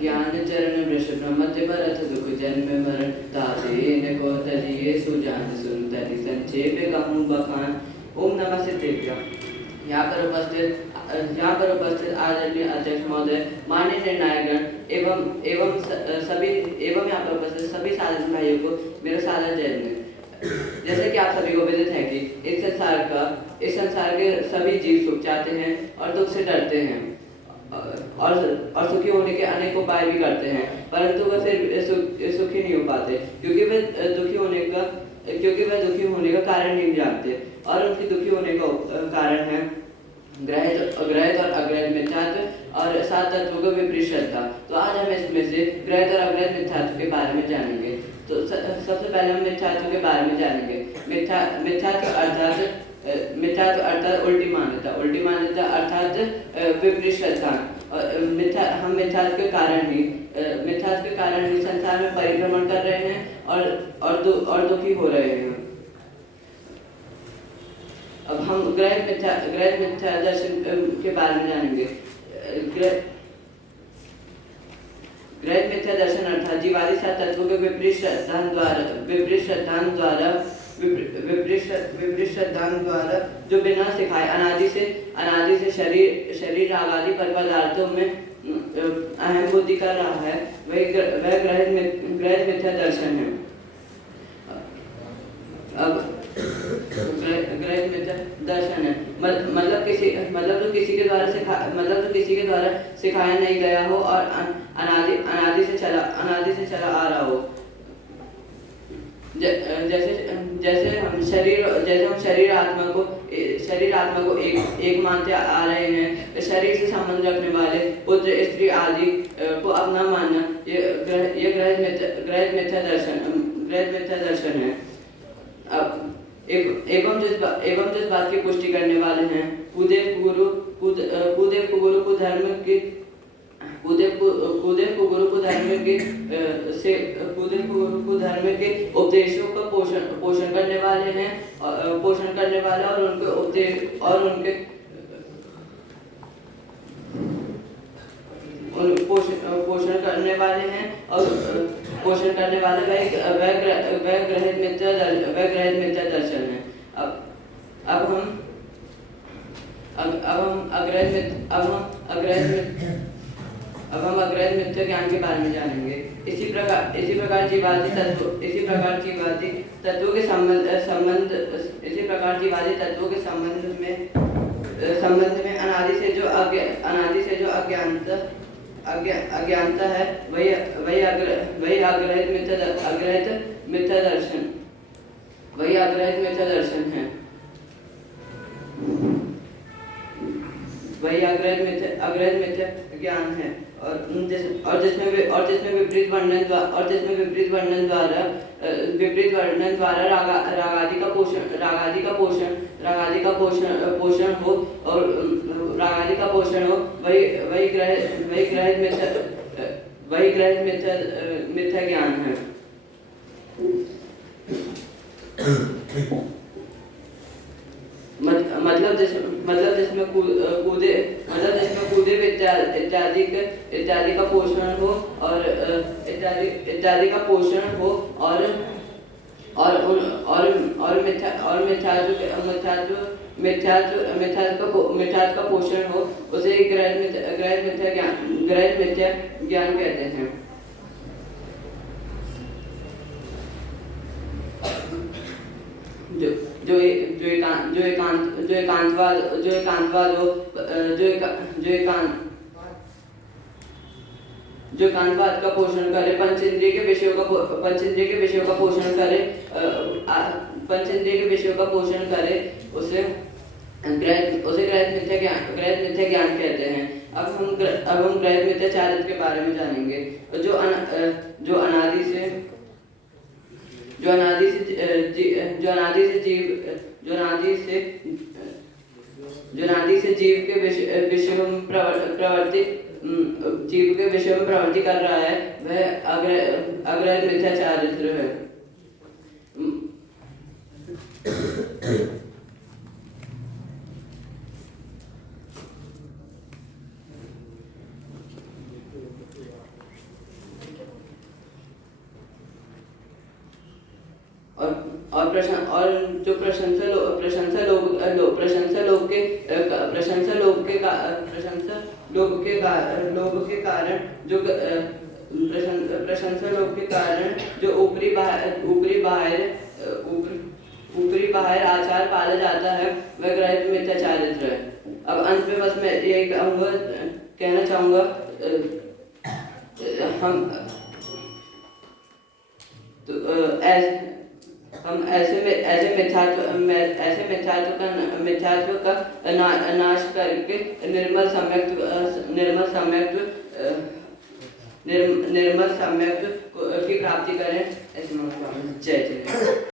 ज्ञान चरण वृषभ मध्य भरत दुख जन्म मरण ताते को तजिए सुजान सुन तनि संक्षेप कहूँ बखान। ओम नमः सिद्धेभ्यः। यहाँ पर उपस्थित आदरणीय अध्यक्ष महोदय, माननीय निर्णायकगण एवं यहाँ पर उपस्थित सभी साधन भाइयों को मेरा सादर जय हिंद। जैसे कि आप सभी को विदित है कि इस संसार के सभी जीव सुख चाहते हैं और दुख से डरते हैं और सुखी होने के अनेक उपाय भी करते हैं, परंतु वह फिर सुखी नहीं हो पाते क्योंकि वे दुखी होने का कारण नहीं जानते। और उनकी दुखी होने का कारण है ग्रहित और अग्रहित मिथ्यात्व और सात तत्वों को विपरीत श्रद्धा। तो आज हम इसमें से ग्रहित और अग्रहित मिथ्यात्व के बारे में जानेंगे। तो सबसे पहले हम मिथ्यात्व के बारे में जानेंगे। मिथ्यात्व अर्थात उल्टी मान्यता अर्थात विपरीत श्रद्धा। हम मिथ्यात्व के कारण ही संसार में परिभ्रमण कर रहे हैं और दुखी हो रहे हैं। अब हम ग्रहित मिथ्या दर्शन के बारे में जानेंगे। ग्रहित मिथ्या दर्शन अर्थात जीवादि सात तत्वों के विपरीत श्रद्धांत द्वारा जो बिना सिखाए अनादि से शरीर आदि पर पदार्थों में अहम बुद्धि कर रहा है, वह ग्रहित मिथ्या दर्शन है। अब ग्रहित मिथ्या दर्शन है मतलब जो किसी के द्वारा सिखाया नहीं गया हो और अनादि से चला आ रहा हो। जैसे हम शरीर आत्मा को एक मानते आ रहे हैं। शरीर से संबंध रखने वाले पुत्र स्त्री आदि को अपना मानना ये ग्रहित मिथ्या दर्शन है। अब एवं जिस बात की पुष्टि करने वाले हैं, कुदेव को गुरु धर्म के उपदेशों का पोषण करने वाले और उनके पोषण करने वाले वह ग्रहित मिथ्या दर्शन है। अब हम अग्रहित मिथ्या ज्ञान के बारे में जानेंगे। इसी प्रकार जीवादि तत्वों के संबंध में अनादि से जो अज्ञानता है, वही अग्रहित मिथ्या दर्शन है। वही अग्रहित मिथ्या ज्ञान है और जिसमें विपरीत वर्णन द्वारा रागादि का पोषण हो वही ग्रहित मिथ्या ज्ञान है। मतलब जिसमें कूदे इत्यादि का पोषण हो और इत्यादि का पोषण हो और मिथ्यात्व का पोषण हो, उसे ग्रहित मिथ्या ज्ञान कहते हैं। जो एकांतवाद का पोषण करे, पंचेंद्रिय के विषयों का पोषण करे, उसे ग्रहित मिथ्या ज्ञान कहते हैं। अब हम ग्रहित मिथ्या चारित्र के बारे में जानेंगे। जो अनादि से जीव के विषयों में प्रवृत्ति कर रहा है, वह अग्रहित मिथ्या चारित्र है। और जो प्रशंसा लोभ के कारण जो ऊपरी बाहर आचार पाला जाता है वह ग्रहित मिथ्याचारित्र है। अब अंत में बस मैं यही कहना चाहूँगा, हम ऐसे मिथ्यात्व का नाश करके निर्मल सम्यक की प्राप्ति करें। ऐसे जय जय।